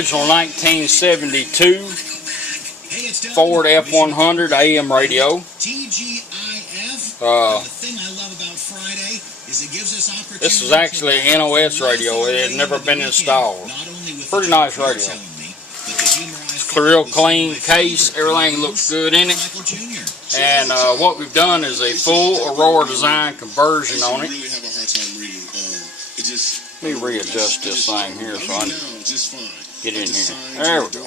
original 1972 Ford F100 AM radio. This is actually an NOS radio. It had never been installed. Pretty nice radio. It's a real clean case. Everything looks good in it. And what we've done is a full Aurora Design conversion on it. Let me readjust this thing here so I can get in here. There we go.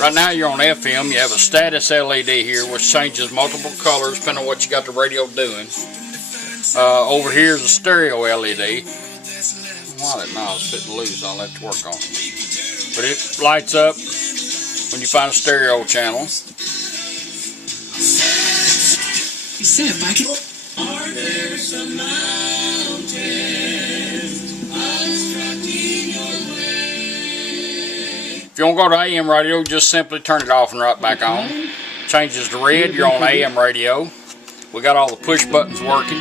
Right now you're on FM. You have a status LED here which changes multiple colors depending on what you got the radio doing. Over here is a stereo LED. While that knob's fitting loose, I'll have to work on it. But it lights up when you find a stereo channel. You said Mikey. Are there some mountains obstructing your way? If you want to go to AM radio, just simply turn it off and right back on. Changes to red, you're on AM radio. We got all the push buttons working,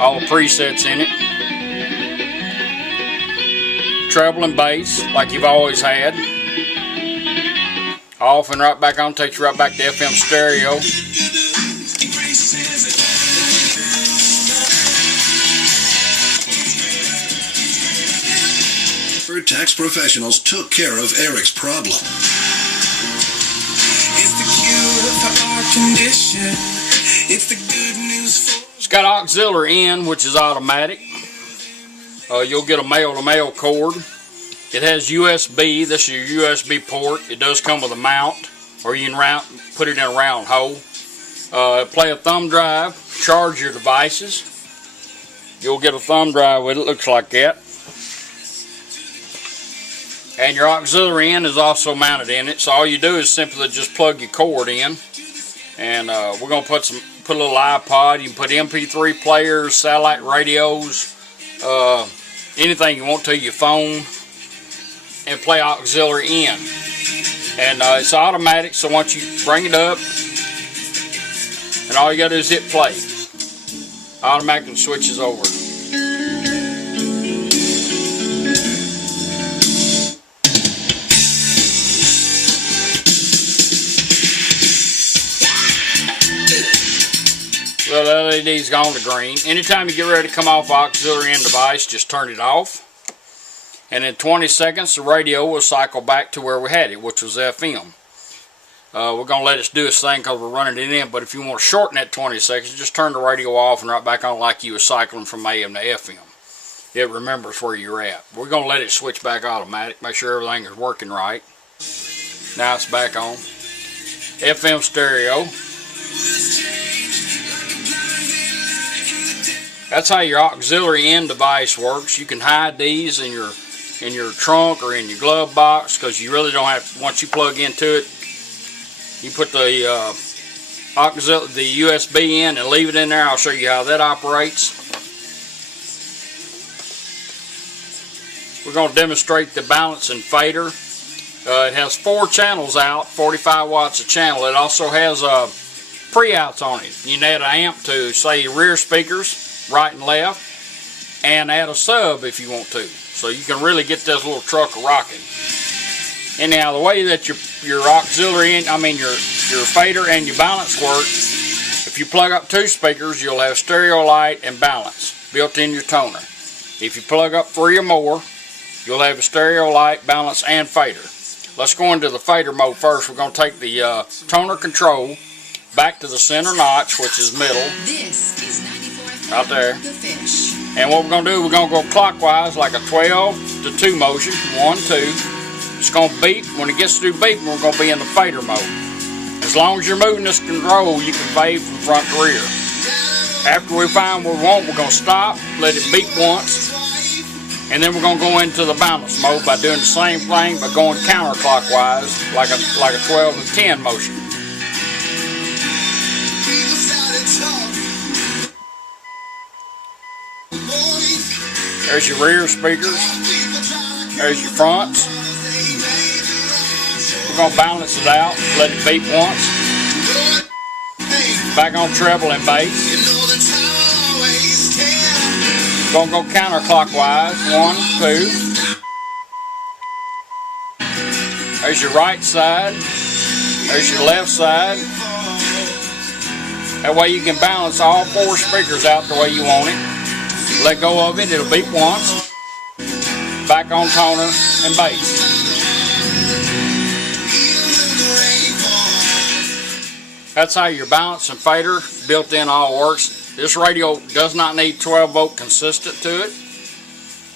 all the presets in it. Treble and bass, like you've always had. Off and right back on, takes you right back to FM stereo. Tax professionals took care of Eric's problem. It's the cure for our condition. It's the good news for... It's got auxiliary in, which is automatic. You'll get a male-to-male cord. It has USB. This is your USB port. It does come with a mount, or you can put it in a round hole. Play a thumb drive, charge your devices. You'll get a thumb drive with it. Looks like that. And your auxiliary in is also mounted in it. So all you do is simply just plug your cord in. And we're going to put a little iPod. You can put MP3 players, satellite radios, anything you want to, your phone, and play auxiliary in. And it's automatic, so once you bring it up, and all you got to do is hit play. Automatically switches over. Well, the LED's gone to green. Anytime you get ready to come off auxiliary in device, just turn it off. And in 20 seconds, the radio will cycle back to where we had it, which was FM. We're going to let it do its thing because we're running it in, but if you want to shorten that 20 seconds, just turn the radio off and right back on like you were cycling from AM to FM. It remembers where you're at. We're going to let it switch back automatic, make sure everything is working right. Now it's back on. FM stereo. That's how your auxiliary in device works. You can hide these in your trunk or in your glove box because you really don't have. Once you plug into it, you put the USB in and leave it in there. I'll show you how that operates. We're going to demonstrate the balance and fader. It has 4 channels out, 45 watts a channel. It also has pre-outs on it. You can add an amp to, say, your rear speakers, right and left, and add a sub if you want to. So you can really get this little truck rocking. Anyhow, the way that your auxiliary in, your fader and your balance work, if you plug up 2 speakers, you'll have stereo light and balance built in your toner. If you plug up 3 or more, you'll have a stereo light, balance, and fader. Let's go into the fader mode first. We're going to take the toner control back to the center notch, which is middle. This is 94 Out there. The Fish. And what we're going to do, we're going to go clockwise like a 12 to 2 motion. 1, 2. It's going to beep. When it gets through beeping, we're going to be in the fader mode. As long as you're moving this control, you can fade from front to rear. After we find what we want, we're going to stop, let it beep once, and then we're going to go into the balance mode by doing the same thing but going counterclockwise like a 12 to 10 motion. There's your rear speakers. There's your fronts. We're going to balance it out, let it beep once. Back on treble and bass. Gonna go counterclockwise. 1, 2. There's your right side. There's your left side. That way you can balance all 4 speakers out the way you want it. Let go of it, it'll beep once. Back on toner and bass. That's how your balance and fader built-in all works. This radio does not need 12 volt consistent to it,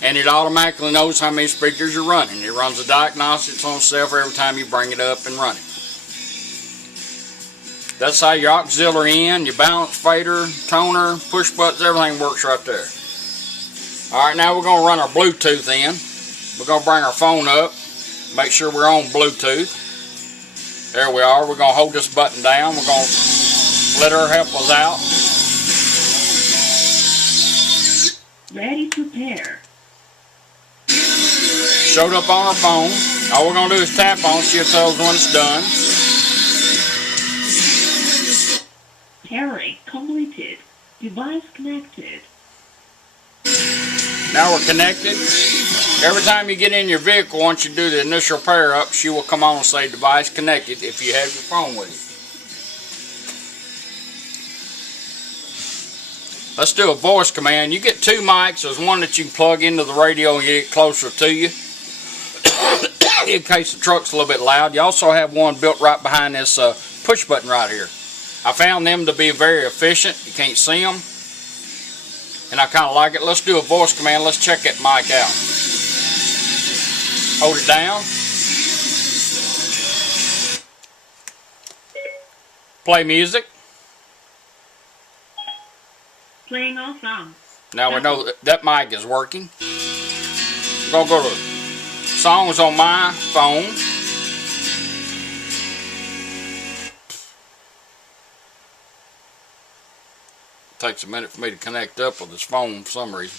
and it automatically knows how many speakers you're running. It runs the diagnostics on itself every time you bring it up and run it. That's how your auxiliary in, your balance, fader, toner, push buttons, everything works right there. Alright, now we're going to run our Bluetooth in. We're going to bring our phone up, make sure we're on Bluetooth. There we are. We're going to hold this button down. We're going to let her help us out. Ready to pair. Showed up on our phone. All we're going to do is tap on it. She'll tell us when it's done. Pairing completed. Device connected. Now we're connected. Every time you get in your vehicle, once you do the initial pair up, she will come on and say device connected if you have your phone with you. Let's do a voice command. You get 2 mics. There's one that you can plug into the radio and get it closer to you in case the truck's a little bit loud. You also have one built right behind this push button right here. I found them to be very efficient. You can't see them, and I kind of like it. Let's do a voice command. Let's check that mic out. Hold it down. Play music. Playing all songs. Now we know that mic is working. We're going to go to songs on my phone. Takes a minute for me to connect up with this phone for some reason.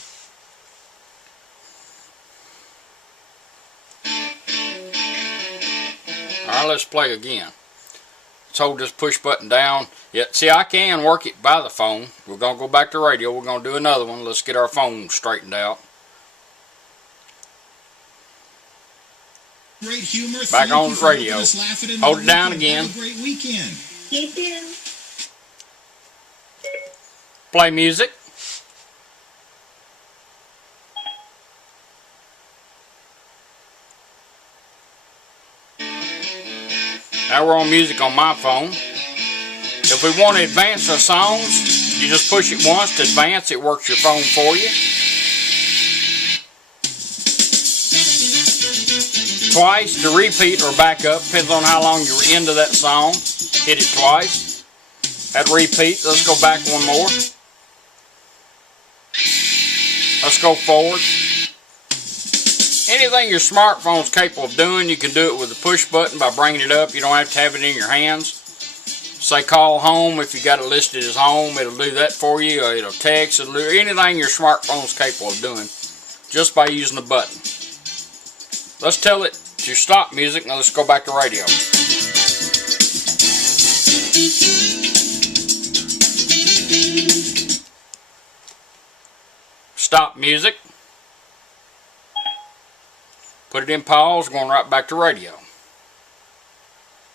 Alright, let's play again. Let's hold this push button down. Yeah, see, I can work it by the phone. We're going to go back to radio. We're going to do another one. Let's get our phone straightened out. Great humor. Back on radio. Hold it down again. Great weekend. You too. Play music. Now we're on music on my phone. If we want to advance our songs, you just push it once to advance. It works your phone for you. Twice to repeat or back up. Depends on how long you were into that song. Hit it twice. At repeat, let's go back one more. Let's go forward. Anything your smartphone's capable of doing, you can do it with the push button by bringing it up. You don't have to have it in your hands. Say call home if you got it listed as home. It'll do that for you. Or it'll text. It'll do anything your smartphone's capable of doing just by using the button. Let's tell it to stop music. Now let's go back to radio. Stop music. Put it in pause, going right back to radio.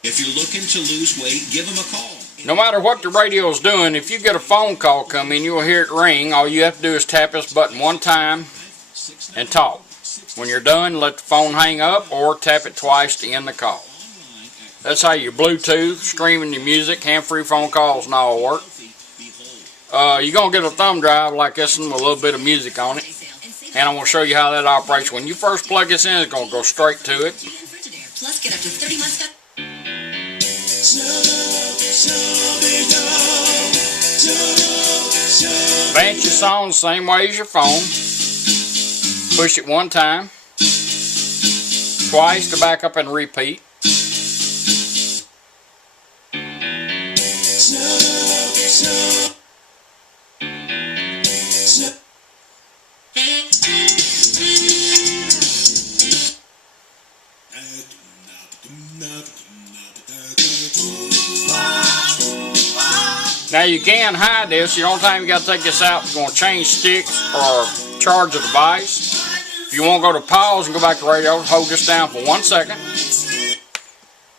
If you're looking to lose weight, give them a call. No matter what the radio is doing, if you get a phone call come in, you'll hear it ring. All you have to do is tap this button one time and talk. When you're done, let the phone hang up or tap it twice to end the call. That's how your Bluetooth, streaming your music, hand-free phone calls and all work. You're going to get a thumb drive like this one with a little bit of music on it. And I'm going to show you how that operates. When you first plug this in, it's going to go straight to it. Plus, get up to 30 months. Advance your song the same way as your phone. Push it one time. Twice to back up and repeat. Now you can hide this. The only time you got to take this out is going to change sticks or charge the device. If you want to go to pause and go back to radio, hold this down for 1 second.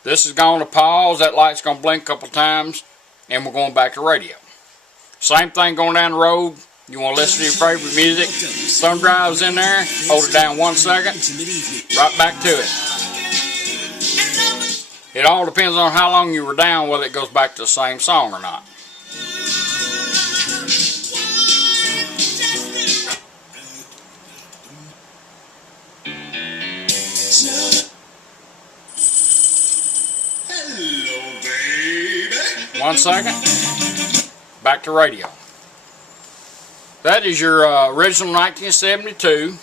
This is going to pause. That light's going to blink a couple times, and we're going back to radio. Same thing going down the road. You want to listen to your favorite music. Thumb drive's in there. Hold it down 1 second. Right back to it. It all depends on how long you were down, whether it goes back to the same song or not. Hello, baby. 1 second. Back to radio. That is your original 1972.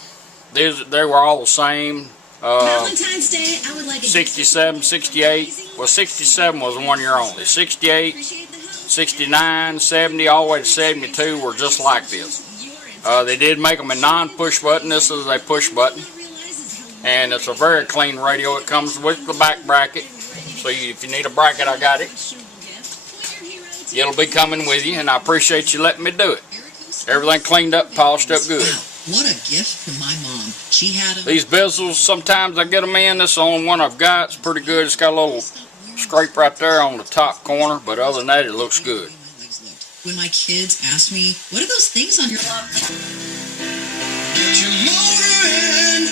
They were all the same. Valentine's Day, I would like a 67, 68. Well, 67 was 1 year only. 68, 69, 70, all the way to 72 were just like this. They did make them a non-push button. This is a push button. And it's a very clean radio. It comes with the back bracket. So if you need a bracket, I got it. It'll be coming with you, and I appreciate you letting me do it. Everything cleaned up, polished up good. What a gift from my mom. She had a... These bezels, sometimes I get them in. This is the only one I've got. It's pretty good. It's got a little scrape right there on the top corner, but other than that, it looks good. When my kids ask me, what are those things on your... Get your motor in.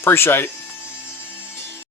Appreciate it.